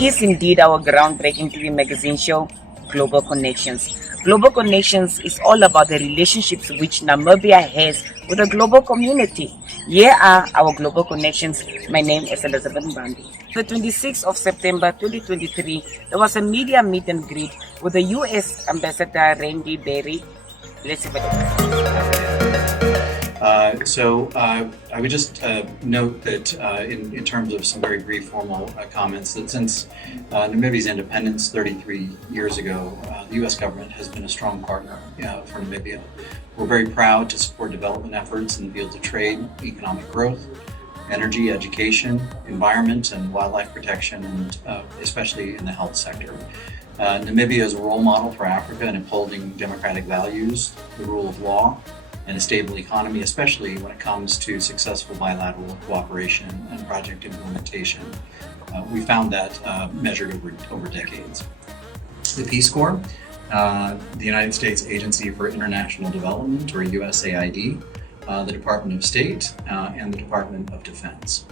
is indeed our groundbreaking TV magazine show, Global Connections. Global Connections is all about the relationships which Namibia has with the global community. Here are our global connections. My name is Elizabeth Mbandi. The 26th of September 2023, there was a media meet and greet with the U.S. Ambassador Randy Berry. Let's have a look. I would just note that in terms of some very brief formal comments, that since Namibia's independence 33 years ago, the U.S. government has been a strong partner for Namibia. We're very proud to support development efforts in the fields of trade, economic growth, energy, education, environment, and wildlife protection, and especially in the health sector. Namibia is a role model for Africa in upholding democratic values, the rule of law, and a stable economy, especially when it comes to successful bilateral cooperation and project implementation. We found that measured over decades. The Peace Corps, the United States Agency for International Development, or USAID, the Department of State, and the Department of Defense.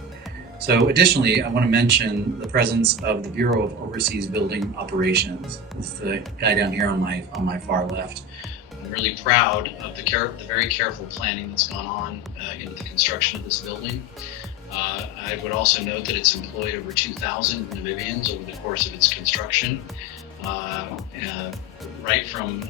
So additionally, I want to mention the presence of the Bureau of Overseas Building Operations. This is the guy down here on my far left. I'm really proud of the very careful planning that's gone on in the construction of this building. I would also note that it's employed over 2,000 Namibians over the course of its construction, right from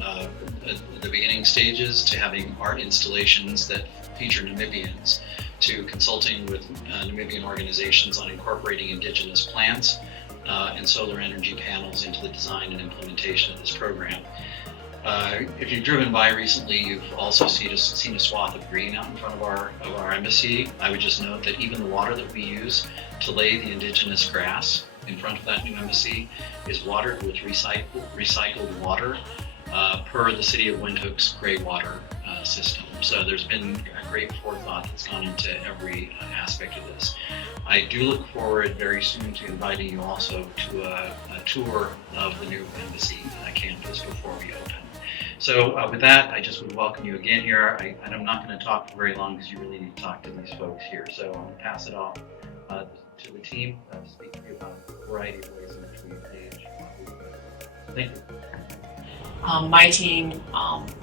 the beginning stages to having art installations that feature Namibians, to consulting with Namibian organizations on incorporating indigenous plants and solar energy panels into the design and implementation of this program. If you've driven by recently, you've also seen a swath of green out in front of our embassy. I would just note that even the water that we use to lay the indigenous grass in front of that new embassy is watered with recycled water per the City of Windhoek's grey water system. So there's been a great forethought that's gone into every aspect of this. I do look forward very soon to inviting you also to a tour of the new embassy campus before we open. So with that, I just would welcome you again here. I'm not going to talk for very long because you really need to talk to these folks here. So I'm going to pass it off to the team to speak to you about a variety of ways in which we engage. Thank you. My team,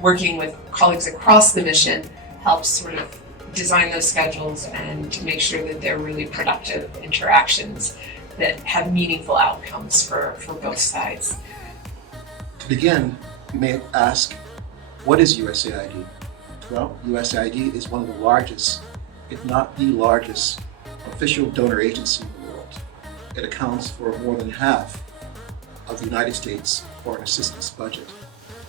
working with colleagues across the mission, helps sort of design those schedules and to make sure that they're really productive interactions that have meaningful outcomes for both sides. To begin, you may ask, what is USAID? Well, USAID is one of the largest, if not the largest, official donor agency in the world. It accounts for more than half of the United States foreign assistance budget.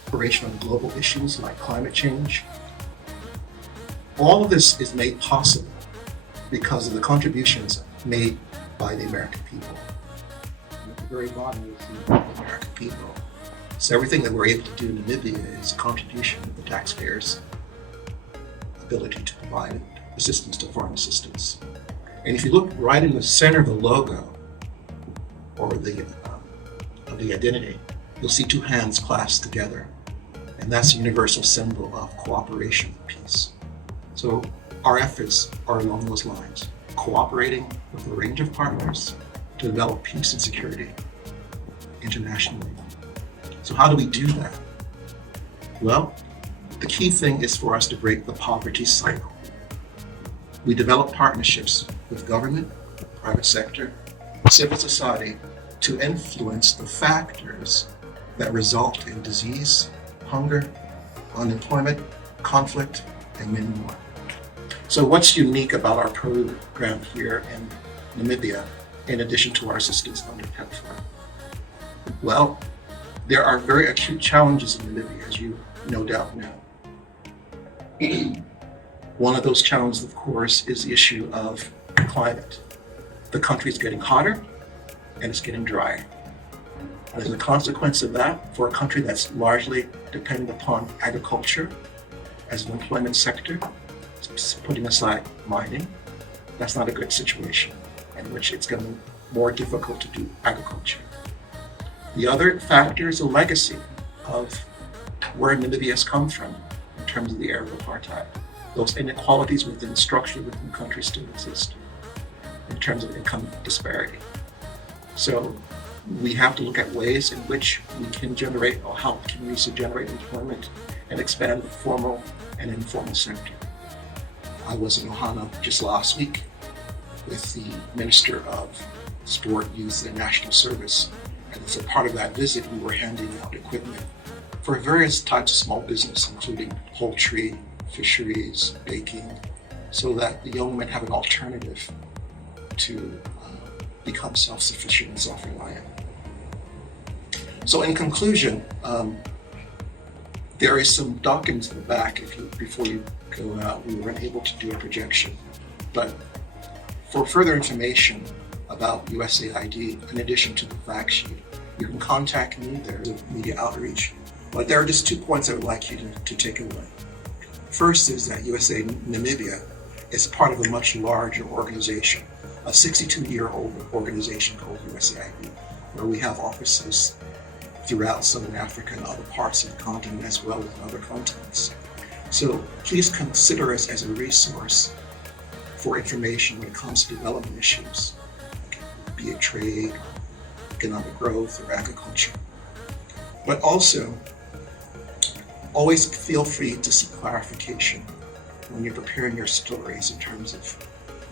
Cooperation on global issues like climate change. All of this is made possible because of the contributions made by the American people. And at the very bottom, you'll see the American people. So everything that we're able to do in Namibia is a contribution of the taxpayers' ability to provide assistance to foreign assistance. And if you look right in the center of the logo, or of the identity, you'll see two hands clasped together. And that's a universal symbol of cooperation and peace. So our efforts are along those lines, cooperating with a range of partners to develop peace and security internationally. So how do we do that? Well, the key thing is for us to break the poverty cycle. We develop partnerships with government, private sector, civil society to influence the factors that result in disease, hunger, unemployment, conflict, and many more. So what's unique about our program here in Namibia, in addition to our assistance under PEPFAR? Well, there are very acute challenges in Namibia, as you no doubt know. One of those challenges, of course, is the issue of climate. The country is getting hotter and it's getting drier. And as a consequence of that, for a country that's largely dependent upon agriculture as an employment sector, putting aside mining, that's not a good situation in which it's going to be more difficult to do agriculture. The other factor is the legacy of where Namibia has come from in terms of the era of apartheid. Those inequalities within the structure within the country still exist in terms of income disparity. So We have to look at ways in which we can generate or help communities to generate employment and expand the formal and informal sector. I was in Ohana just last week with the Minister of Sport, Youth, and National Service. And as a part of that visit, we were handing out equipment for various types of small business, including poultry, fisheries, baking, so that the young men have an alternative to become self-sufficient and self-reliant. So in conclusion, there is some documents in the back. Before you go out, we weren't able to do a projection. But for further information about USAID, in addition to the fact sheet, you can contact me. There's a media outreach. But there are just 2 points I would like you to take away. First is that USA Namibia is part of a much larger organization, a 62-year-old organization called USAID, where we have offices throughout Southern Africa and other parts of the continent, as well as other continents. So please consider us as a resource for information when it comes to development issues, be it trade, economic growth, or agriculture. But also, always feel free to seek clarification when you're preparing your stories in terms of,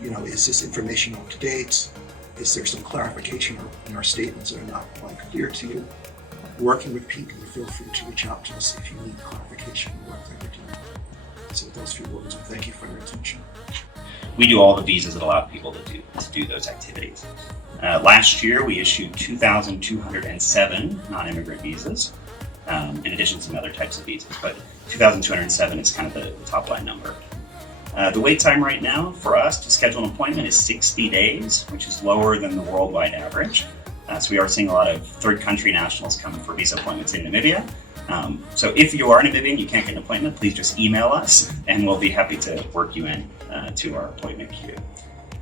is this information up to date? Is there some clarification in our statements that are not quite clear to you? Working with people, feel free to reach out to us if you need clarification on what we're doing. So with those few words, I thank you for your attention. We do all the visas that allow people to do those activities. Last year, we issued 2,207 non-immigrant visas, in addition to some other types of visas, but 2,207 is kind of the top line number. The wait time right now for us to schedule an appointment is 60 days, which is lower than the worldwide average. So we are seeing a lot of third country nationals coming for visa appointments in Namibia. So if you are Namibian and you can't get an appointment, please just email us and we'll be happy to work you in to our appointment queue.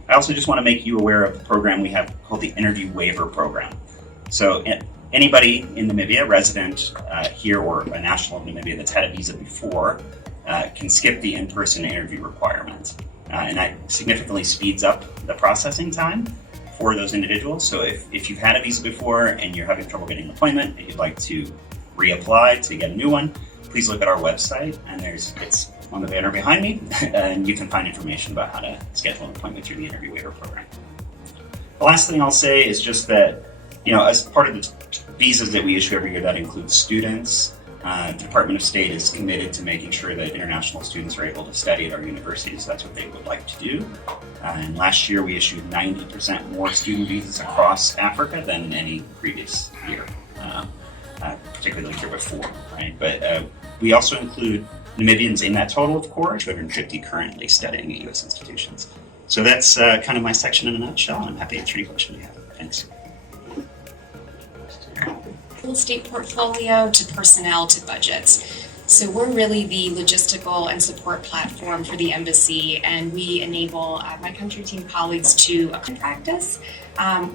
I also just want to make you aware of the program we have called the Interview Waiver Program. So anybody in Namibia, resident here or a national of Namibia that's had a visa before, can skip the in-person interview requirement. And that significantly speeds up the processing time for those individuals. So if you've had a visa before and you're having trouble getting an appointment and you'd like to reapply to get a new one, please look at our website, and it's on the banner behind me, and you can find information about how to schedule an appointment through the Interview Waiver Program. The last thing I'll say is just that, as part of the visas that we issue every year, that includes students. The Department of State is committed to making sure that international students are able to study at our universities. That's what they would like to do. And last year we issued 90% more student visas across Africa than any previous year, particularly the year before, right? But we also include Namibians in that total, of course, 250 currently studying at U.S. institutions. So that's kind of my section in a nutshell, and I'm happy to answer any questions you have. Thanks. Real estate portfolio to personnel to budgets. So we're really the logistical and support platform for the embassy, and we enable my country team colleagues to practice.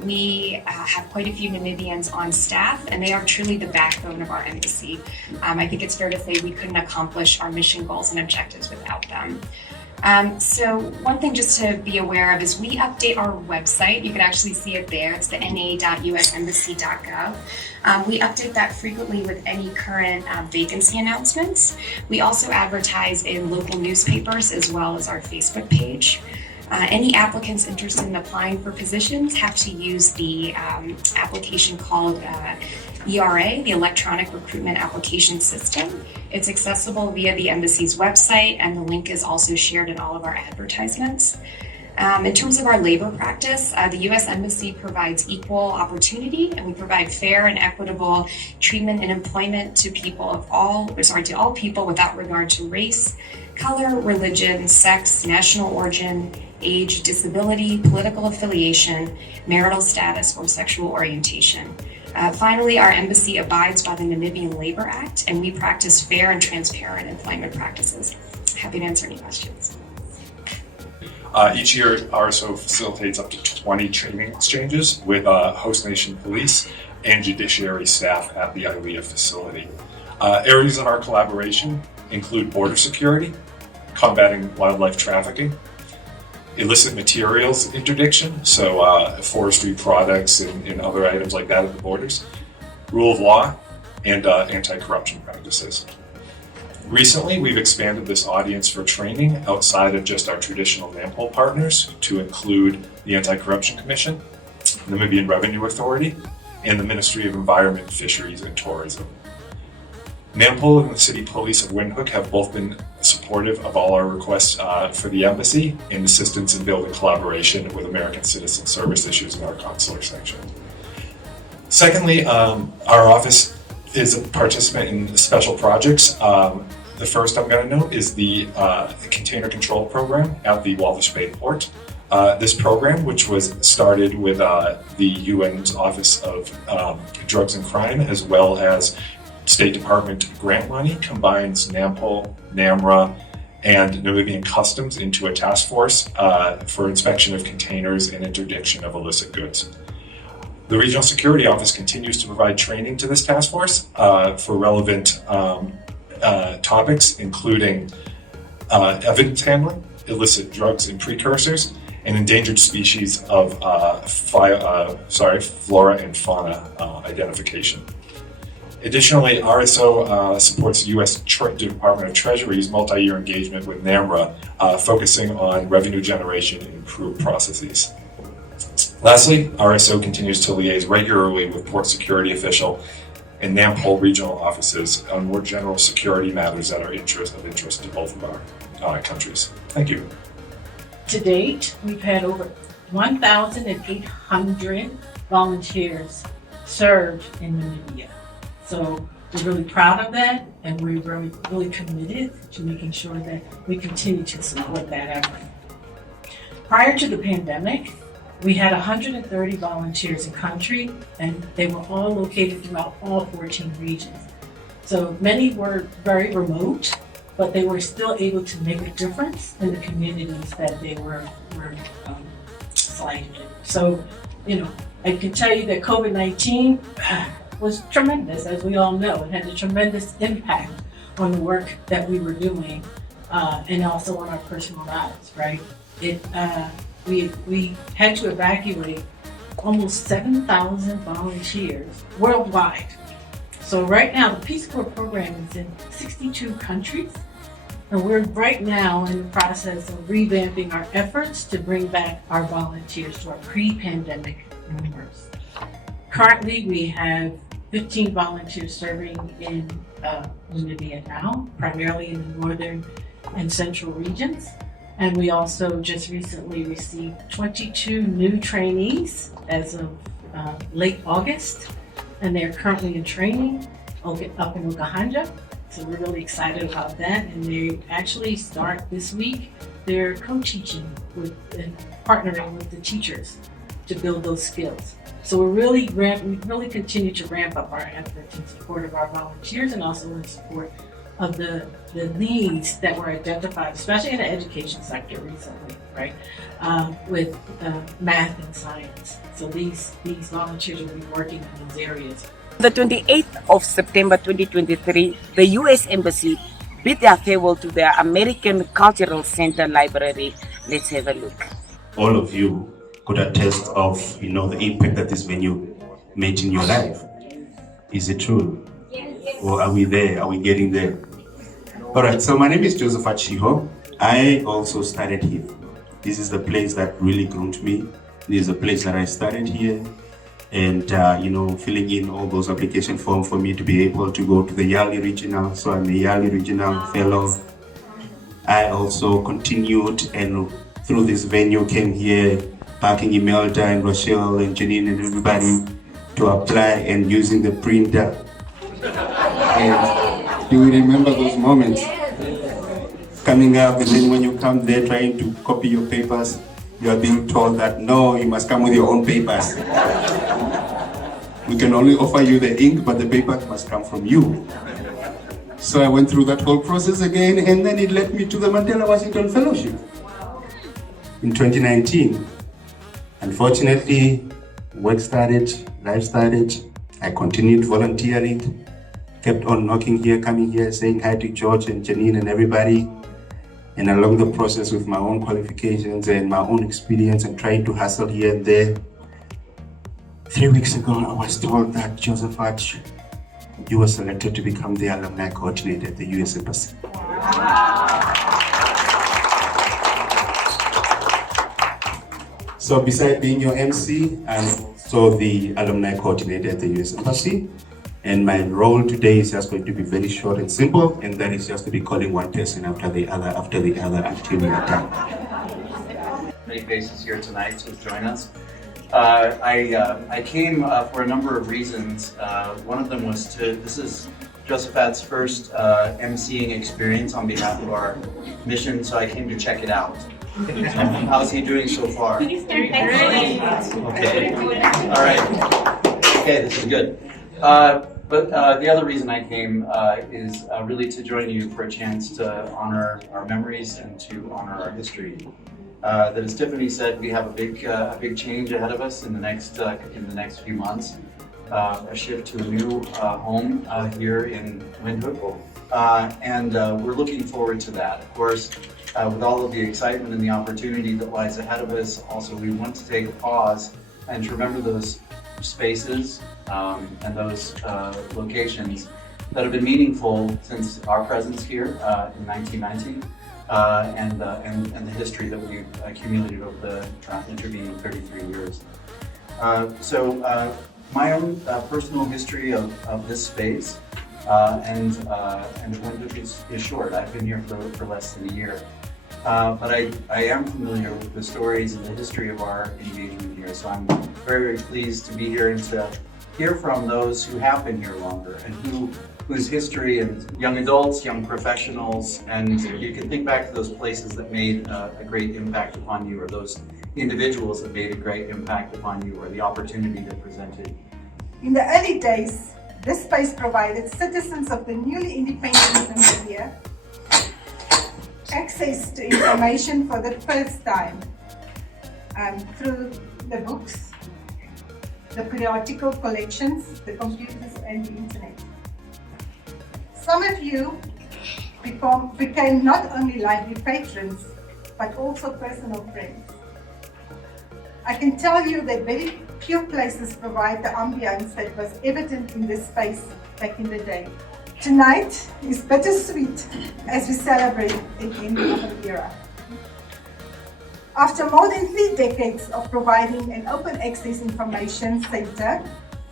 We have quite a few Namibians on staff, and they are truly the backbone of our embassy. I think it's fair to say we couldn't accomplish our mission goals and objectives without them. So one thing just to be aware of is we update our website. You can actually see it there. It's the na.usembassy.gov. We update that frequently with any current vacancy announcements. We also advertise in local newspapers as well as our Facebook page. Any applicants interested in applying for positions have to use the application called ERA, the Electronic Recruitment Application System. It's accessible via the embassy's website, and the link is also shared in all of our advertisements. In terms of our labor practice, the U.S. Embassy provides equal opportunity, and we provide fair and equitable treatment and employment to all people without regard to race, color, religion, sex, national origin, age, disability, political affiliation, marital status, or sexual orientation. Finally, our embassy abides by the Namibian Labor Act, and we practice fair and transparent employment practices. Happy to answer any questions. Each year, RSO facilitates up to 20 training exchanges with host nation police and judiciary staff at the ILEA facility. Areas of our collaboration include border security, combating wildlife trafficking, illicit materials interdiction, so forestry products and other items like that at the borders, rule of law, and anti-corruption practices. Recently, we've expanded this audience for training outside of just our traditional NAMPOL partners to include the Anti-Corruption Commission, the Namibian Revenue Authority, and the Ministry of Environment, Fisheries, and Tourism. NAMPOL and the City Police of Windhoek have both been supportive of all our requests for the embassy and assistance in building collaboration with American citizen service issues in our consular section. Secondly, our office is a participant in special projects. The first I'm going to note is the Container Control Program at the Walvis Bay Port. This program, which was started with the UN's Office of Drugs and Crime, as well as State Department grant money, combines NAMPOL, NAMRA, and Namibian Customs into a task force for inspection of containers and interdiction of illicit goods. The Regional Security Office continues to provide training to this task force for relevant topics, including evidence handling, illicit drugs and precursors, and endangered species of flora and fauna identification. Additionally, RSO supports U.S. Department of Treasury's multi-year engagement with NAMRA, focusing on revenue generation and improved processes. Lastly, RSO continues to liaise regularly with port security official and NAMPOL regional offices on more general security matters that are of interest to both of our countries. Thank you. To date, we've had over 1,800 volunteers served in Namibia. So we're really proud of that, and we're really committed to making sure that we continue to support that effort. Prior to the pandemic, we had 130 volunteers in country, and they were all located throughout all 14 regions. So many were very remote, but they were still able to make a difference in the communities that they were slighted in. So, I can tell you that COVID-19 was tremendous, as we all know. It had a tremendous impact on the work that we were doing, and also on our personal lives, right? We had to evacuate almost 7,000 volunteers worldwide. So right now, the Peace Corps program is in 62 countries, and we're right now in the process of revamping our efforts to bring back our volunteers to our pre-pandemic numbers. Currently, we have 15 volunteers serving in Namibia now, primarily in the northern and central regions. And we also just recently received 22 new trainees as of late August, and they're currently in training up in Uganda. So we're really excited about that, and they actually start this week their co-teaching and partnering with the teachers to build those skills. So we really continue to ramp up our efforts in support of our volunteers and also in support of the needs that were identified, especially in the education sector recently, right? With math and science. So these volunteers will be working in those areas. The 28th of September 2023, the U.S. Embassy bid their farewell to their American Cultural Center Library. Let's have a look. All of you could attest of, the impact that this venue made in your life. Is it true? Yes. Or are we there? Are we getting there? All right, so my name is Joseph Achiho. I also started here. This is the place that really groomed me. This is the place that I started here. And, filling in all those application forms for me to be able to go to the Yali Regional. So I'm a Yali Regional Fellow. I also continued and through this venue came here, parking Imelda and Rochelle and Janine and everybody to apply and using the printer. And do you remember those moments? Coming up, and then when you come there trying to copy your papers, you are being told that no, you must come with your own papers. We can only offer you the ink, but the papers must come from you. So I went through that whole process again, and then it led me to the Mandela Washington Fellowship in 2019. Unfortunately, work started, life started. I continued volunteering, kept on knocking here, coming here, saying hi to George and Janine and everybody. And along the process with my own qualifications and my own experience and trying to hustle here and there, 3 weeks ago I was told that Josephat, you were selected to become the alumni coordinator at the US Embassy. So besides being your MC, I'm also the alumni coordinator at the US Embassy. And my role today is just going to be very short and simple, and that is just to be calling one person after the other until we are done. Many faces here tonight to join us. I came for a number of reasons. One of them was this is Josephat's first emceeing experience on behalf of our mission, so I came to check it out. How's he doing so far? Okay. All right. Okay, this is good. But the other reason I came is really to join you for a chance to honor our memories and to honor our history. That, as Tiffany said, we have a big change ahead of us in the next few months. A shift to a new home here in Windhoek, and we're looking forward to that. Of course, with all of the excitement and the opportunity that lies ahead of us, also we want to take a pause and to remember those spaces and those locations that have been meaningful since our presence here in 1990, and the history that we've accumulated over the intervening 33 years. So my own personal history of this space and Windhoek is short. I've been here for less than a year. But I am familiar with the stories and the history of our engagement here, so I'm very, very pleased to be here and to hear from those who have been here longer and whose history, and young adults, young professionals, and you can think back to those places that made a great impact upon you, or those individuals that made a great impact upon you, or the opportunity that presented. In the early days, this space provided citizens of the newly independent Namibia access to information for the first time through the books, the periodical collections, the computers and the internet. Some of you became not only library patrons, but also personal friends. I can tell you that very few places provide the ambience that was evident in this space back in the day. Tonight is bittersweet as we celebrate the end of an era. After more than 3 decades of providing an open access information center,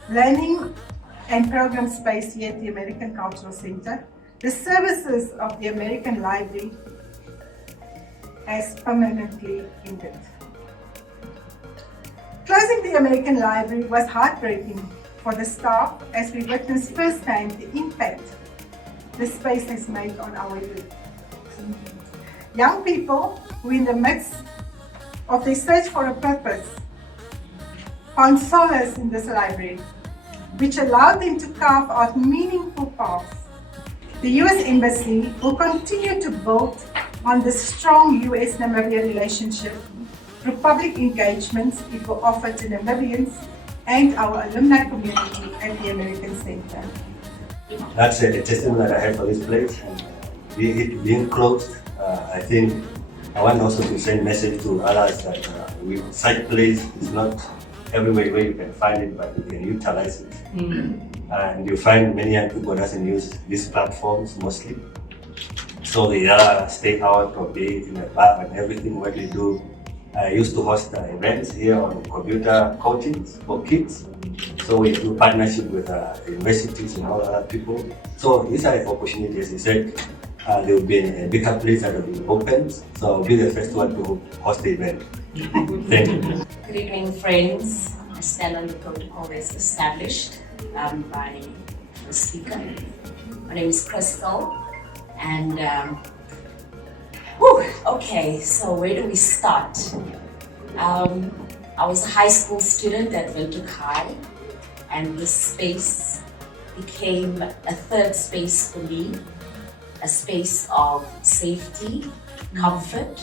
learning and program space here at the American Cultural Center, the services of the American Library has permanently ended. Closing the American Library was heartbreaking for the staff as we witnessed firsthand the impact this space has made on our youth. Young people who in the midst of their search for a purpose found solace in this library, which allowed them to carve out meaningful paths. The US Embassy will continue to build on the strong US-Namibia relationship through public engagements it will offer to Namibians and our alumni community at the American Center. That's a testimony that I have for this place, and it being closed, I think I want also to send a message to others that such place is not everywhere where you can find it, but you can utilize it. And you find many young people doesn't use these platforms mostly, so they stay out or be in a bar and everything. What they do, I used to host events here on computer coachings for kids. So we do partnership with universities and all other people. So these are the opportunities. He said there will be a bigger place that will be opened. So I'll be the first one to host the event. Thank you. Good evening, friends. I stand on the protocol as established by the speaker. My name is Crystal, and okay, so where do we start? I was a high school student at Windhoek High, and this space became a third space for me, a space of safety, comfort,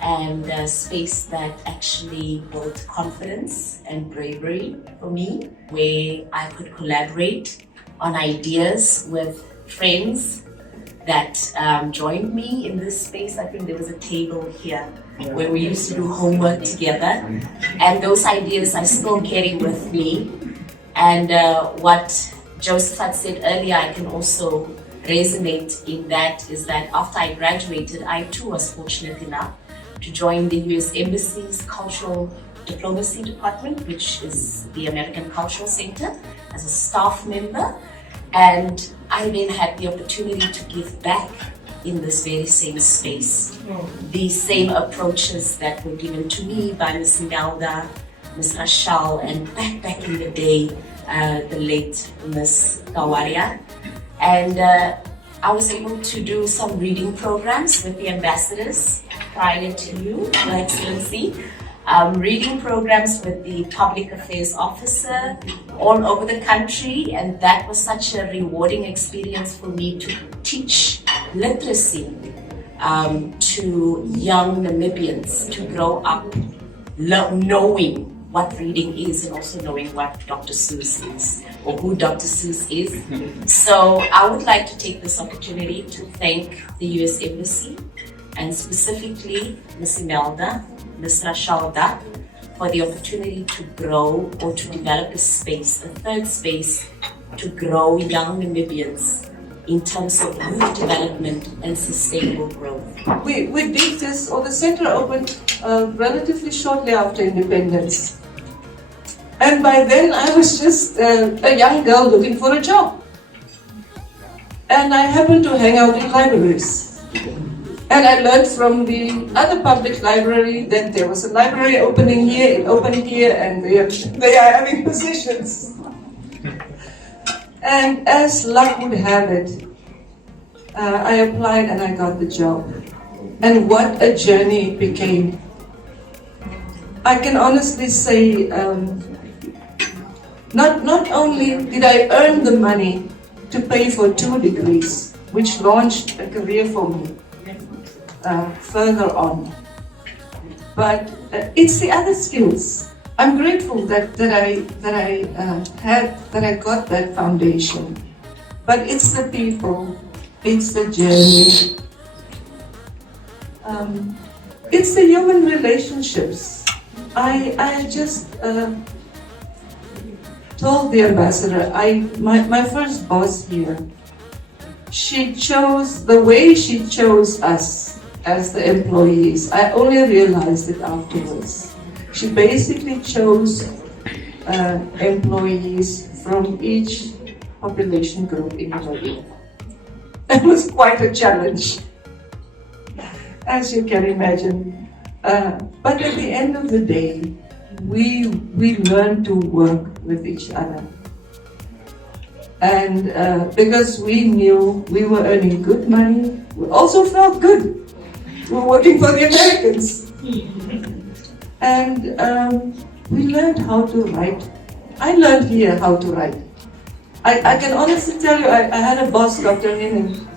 and a space that actually built confidence and bravery for me, where I could collaborate on ideas with friends that joined me in this space. I think there was a table here where we used to do homework together, and those ideas I still carry with me. And what Joseph had said earlier, I can also resonate in that, is that after I graduated, I too was fortunate enough to join the US Embassy's Cultural Diplomacy Department, which is the American Cultural Center, as a staff member. And I then had the opportunity to give back in this very same space. These same approaches that were given to me by Ms. Imelda, Ms. Rachel, and back in the day, the late Ms. Kawaria. And I was able to do some reading programs with the ambassadors prior to you, Your Excellency. Reading programs with the public affairs officer all over the country, and that was such a rewarding experience for me to teach literacy to young Namibians to grow up knowing what reading is and also knowing what Dr. Seuss is or who Dr. Seuss is. So I would like to take this opportunity to thank the US Embassy and specifically Ms. Imelda, Ms. Rachel Duck, for the opportunity to grow or to develop a space, a third space, to grow young Namibians in terms of youth development and sustainable growth. We did this, or the center opened relatively shortly after independence. And by then I was just a young girl looking for a job. And I happened to hang out in libraries. And I learned from the other public library that there was a library opening here, it opened here, and they are having positions. And as luck would have it, I applied and I got the job. And what a journey it became. I can honestly say, not only did I earn the money to pay for 2 degrees, which launched a career for me further on, but it's the other skills. I'm grateful that I got that foundation. But it's the people, it's the journey, it's the human relationships. I just told the ambassador, my first boss here, she chose, the way she chose us as the employees, I only realized it afterwards. She basically chose employees from each population group in Namibia. It was quite a challenge, as you can imagine. But at the end of the day, we learned to work with each other. And because we knew we were earning good money, we also felt good. We were working for the Americans. And we learned how to write. I learned here how to write. I can honestly tell you, I had a boss, Dr. Hinning.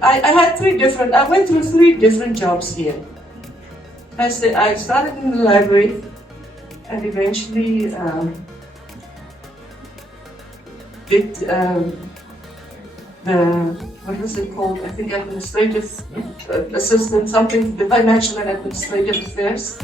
I went through 3 different jobs here. I started in the library and eventually did what was it called? I think administrative assistant, something, the financial and administrative affairs.